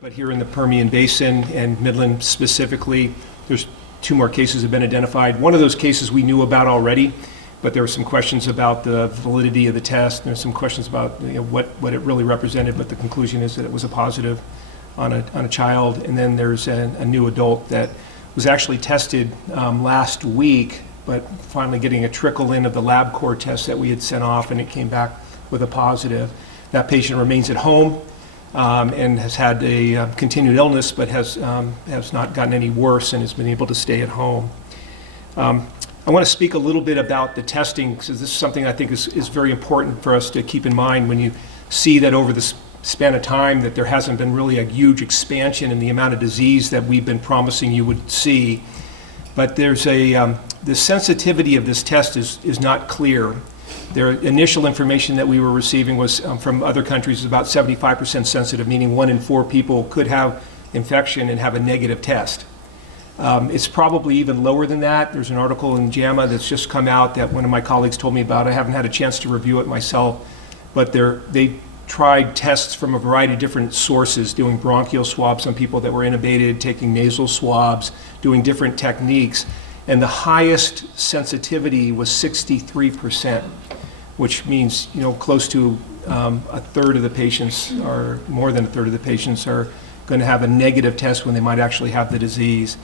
But here in the Permian Basin and Midland specifically, there's 2 more cases have been identified. One of those cases we knew about already, but there were some questions about the validity of the test. There's some questions about what it really represented, but the conclusion is that it was a positive on a child. And then there's a new adult that was actually tested last week, but finally getting a trickle in of the LabCorp test that we had sent off, and it came back with a positive. That patient remains at home and has had a continued illness, but has not gotten any worse and has been able to stay at home. I want to speak a little bit about the testing, because this is something I think is very important for us to keep in mind when you see that over the span of time that there hasn't been really a huge expansion in the amount of disease that we've been promising you would see. But there's the sensitivity of this test is not clear. Their initial information that we were receiving was from other countries is about 75% sensitive, meaning 1 in 4 people could have infection and have a negative test. It's probably even lower than that. There's an article in JAMA that's just come out that one of my colleagues told me about. I haven't had a chance to review it myself, but they tried tests from a variety of different sources, doing bronchial swabs on people that were intubated, taking nasal swabs, doing different techniques, and the highest sensitivity was 63%, which means close to a third of the patients, or more than a third of the patients, are going to have a negative test when they might actually have the disease.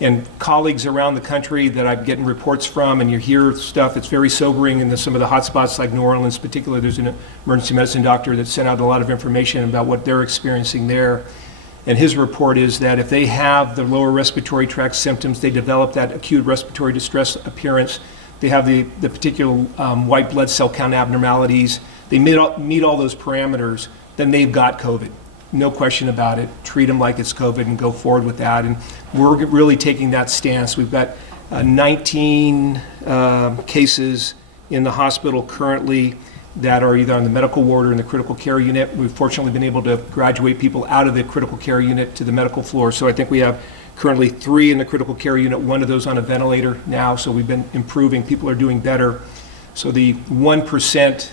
And colleagues around the country that I'm getting reports from, and you hear stuff, it's very sobering in some of the hotspots like New Orleans particularly. There's an emergency medicine doctor that sent out a lot of information about what they're experiencing there. And his report is that if they have the lower respiratory tract symptoms, they develop that acute respiratory distress appearance, they have the particular white blood cell count abnormalities, they meet all those parameters, then they've got COVID. No question about it. Treat them like it's COVID and go forward with that. And we're really taking that stance. We've got 19 cases in the hospital currently that are either on the medical ward or in the critical care unit. We've fortunately been able to graduate people out of the critical care unit to the medical floor. So I think we have currently 3 in the critical care unit, 1 of those on a ventilator now. So we've been improving. People are doing better. So the 1%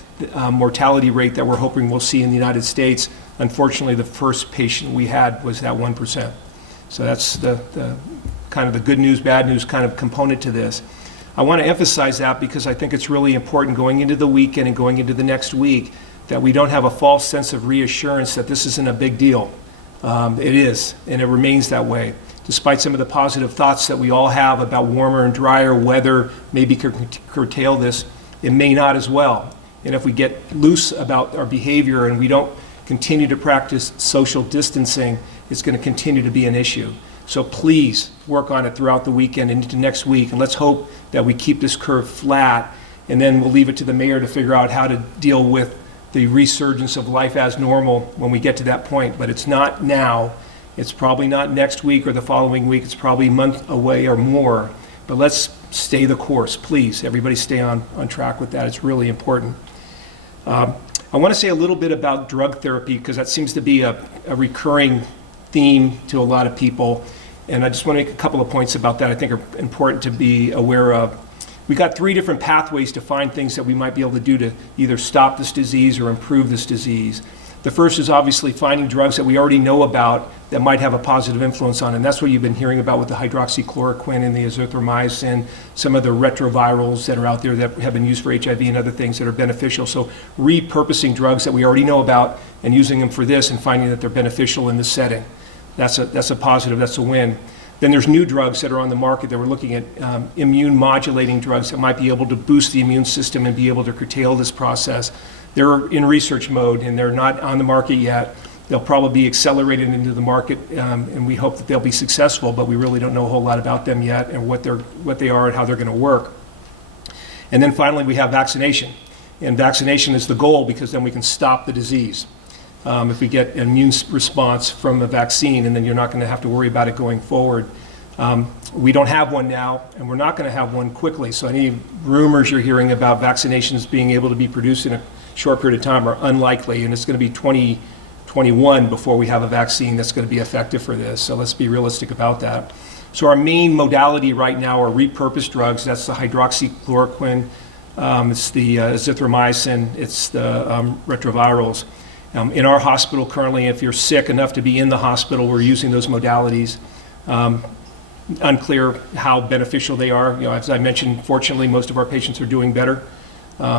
mortality rate that we're hoping we'll see in the United States, unfortunately, the first patient we had was that 1%. So that's the kind of the good news, bad news kind of component to this. I want to emphasize that because I think it's really important going into the weekend and going into the next week that we don't have a false sense of reassurance that this isn't a big deal. It is, and it remains that way. Despite some of the positive thoughts that we all have about warmer and drier weather maybe curtail this, it may not as well. And if we get loose about our behavior and we don't continue to practice social distancing, it's going to continue to be an issue. So please work on it throughout the weekend and into next week, and let's hope that we keep this curve flat, and then we'll leave it to the mayor to figure out how to deal with the resurgence of life as normal when we get to that point. But it's not now. It's probably not next week or the following week. It's probably a month away or more. But let's stay the course, please. Everybody stay on track with that. It's really important. I want to say a little bit about drug therapy because that seems to be a recurring theme to a lot of people. And I just want to make a couple of points about that I think are important to be aware of. We got 3 different pathways to find things that we might be able to do to either stop this disease or improve this disease. The first is obviously finding drugs that we already know about that might have a positive influence on, and that's what you've been hearing about with the hydroxychloroquine and the azithromycin, some of the retrovirals that are out there that have been used for HIV and other things that are beneficial. So repurposing drugs that we already know about and using them for this and finding that they're beneficial in this setting. That's a positive, that's a win. Then there's new drugs that are on the market that we're looking at, immune modulating drugs that might be able to boost the immune system and be able to curtail this process. They're in research mode and they're not on the market yet. They'll probably be accelerated into the market, and we hope that they'll be successful, but we really don't know a whole lot about them yet and what they are and how they're going to work. And then finally we have vaccination. And vaccination is the goal because then we can stop the disease. If we get an immune response from a vaccine, and then you're not going to have to worry about it going forward. We don't have one now, and we're not going to have one quickly. So any rumors you're hearing about vaccinations being able to be produced in a short period of time are unlikely, and it's going to be 2021 before we have a vaccine that's going to be effective for this. So let's be realistic about that. So our main modality right now are repurposed drugs. That's the hydroxychloroquine, it's the azithromycin, it's the retrovirals. In our hospital currently, if you're sick enough to be in the hospital, we're using those modalities. Unclear how beneficial they are. As I mentioned, fortunately, most of our patients are doing better.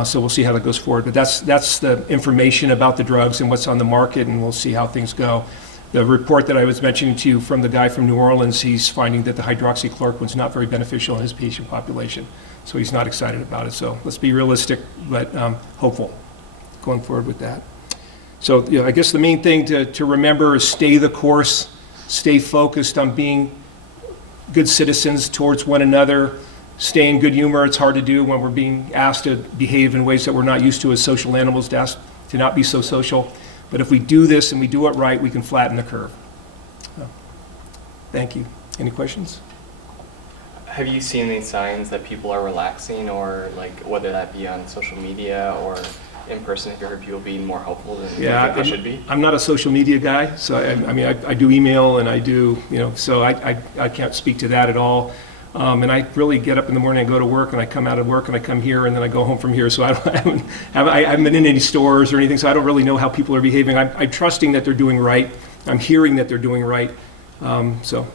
So we'll see how that goes forward. But that's the information about the drugs and what's on the market, and we'll see how things go. The report that I was mentioning to you from the guy from New Orleans, he's finding that the hydroxychloroquine's not very beneficial in his patient population. So he's not excited about it. So let's be realistic, but hopeful going forward with that. So I guess the main thing to remember is stay the course, stay focused on being good citizens towards one another, stay in good humor. It's hard to do when we're being asked to behave in ways that we're not used to as social animals, to not be so social. But if we do this and we do it right, we can flatten the curve. So, thank you. Any questions? Have you seen any signs that people are relaxing, or like whether that be on social media or in person? Have you heard people being more hopeful than you think they should be? I'm not a social media guy, so I do email and I do, so I can't speak to that at all. And I really get up in the morning, I go to work, and I come out of work, and I come here, and then I go home from here. So I haven't been in any stores or anything, so I don't really know how people are behaving. I'm trusting that they're doing right. I'm hearing that they're doing right. So,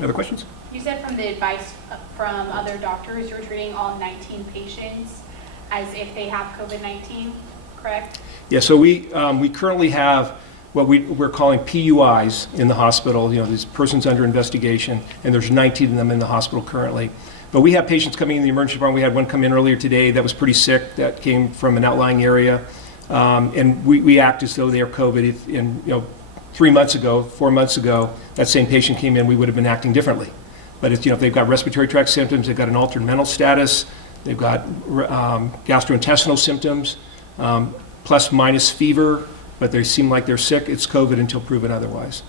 other questions? You said from the advice from other doctors, you're treating all 19 patients as if they have COVID-19, correct? Yeah, so we currently have what we're calling PUIs in the hospital. These persons under investigation, and there's 19 of them in the hospital currently. But we have patients coming in the emergency department. We had one come in earlier today that was pretty sick, that came from an outlying area. And we act as though they are COVID. 3 months ago, 4 months ago, that same patient came in, we would have been acting differently. But if they've got respiratory tract symptoms, they've got an altered mental status, they've got gastrointestinal symptoms, plus minus fever, but they seem like they're sick, it's COVID until proven otherwise.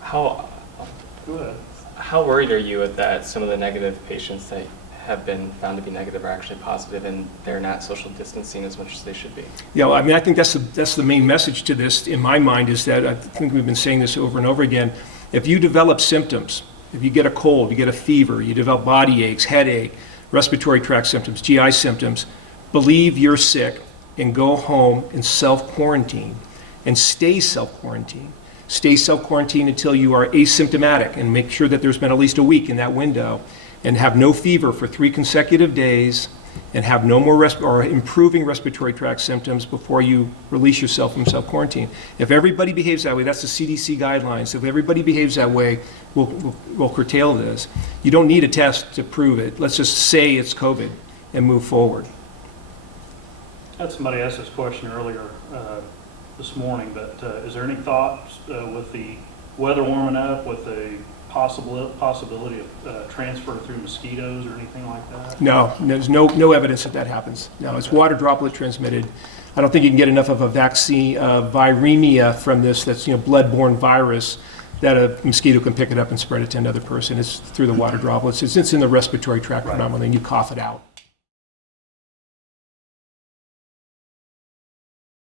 How worried are you that some of the negative patients that have been found to be negative are actually positive, and they're not social distancing as much as they should be? Yeah, I think that's the main message to this in my mind, is that I think we've been saying this over and over again. If you develop symptoms, if you get a cold, you get a fever, you develop body aches, headache, respiratory tract symptoms, GI symptoms, believe you're sick and go home and self-quarantine and stay self-quarantine. Stay self-quarantine until you are asymptomatic, and make sure that there's been at least a week in that window, and have no fever for 3 consecutive days, and have no more or improving respiratory tract symptoms before you release yourself from self-quarantine. If everybody behaves that way, that's the CDC guidelines. If everybody behaves that way, we'll curtail this. You don't need a test to prove it. Let's just say it's COVID and move forward. I had somebody ask this question earlier this morning, but is there any thoughts with the weather warming up, with the possibility of transfer through mosquitoes or anything like that? No, there's no evidence that happens. No, it's water droplet transmitted. I don't think you can get enough of a vaccine, viremia from this, that's blood-borne virus, that a mosquito can pick it up and spread it to another person. It's through the water droplets. It's in the respiratory tract predominantly, and you cough it out.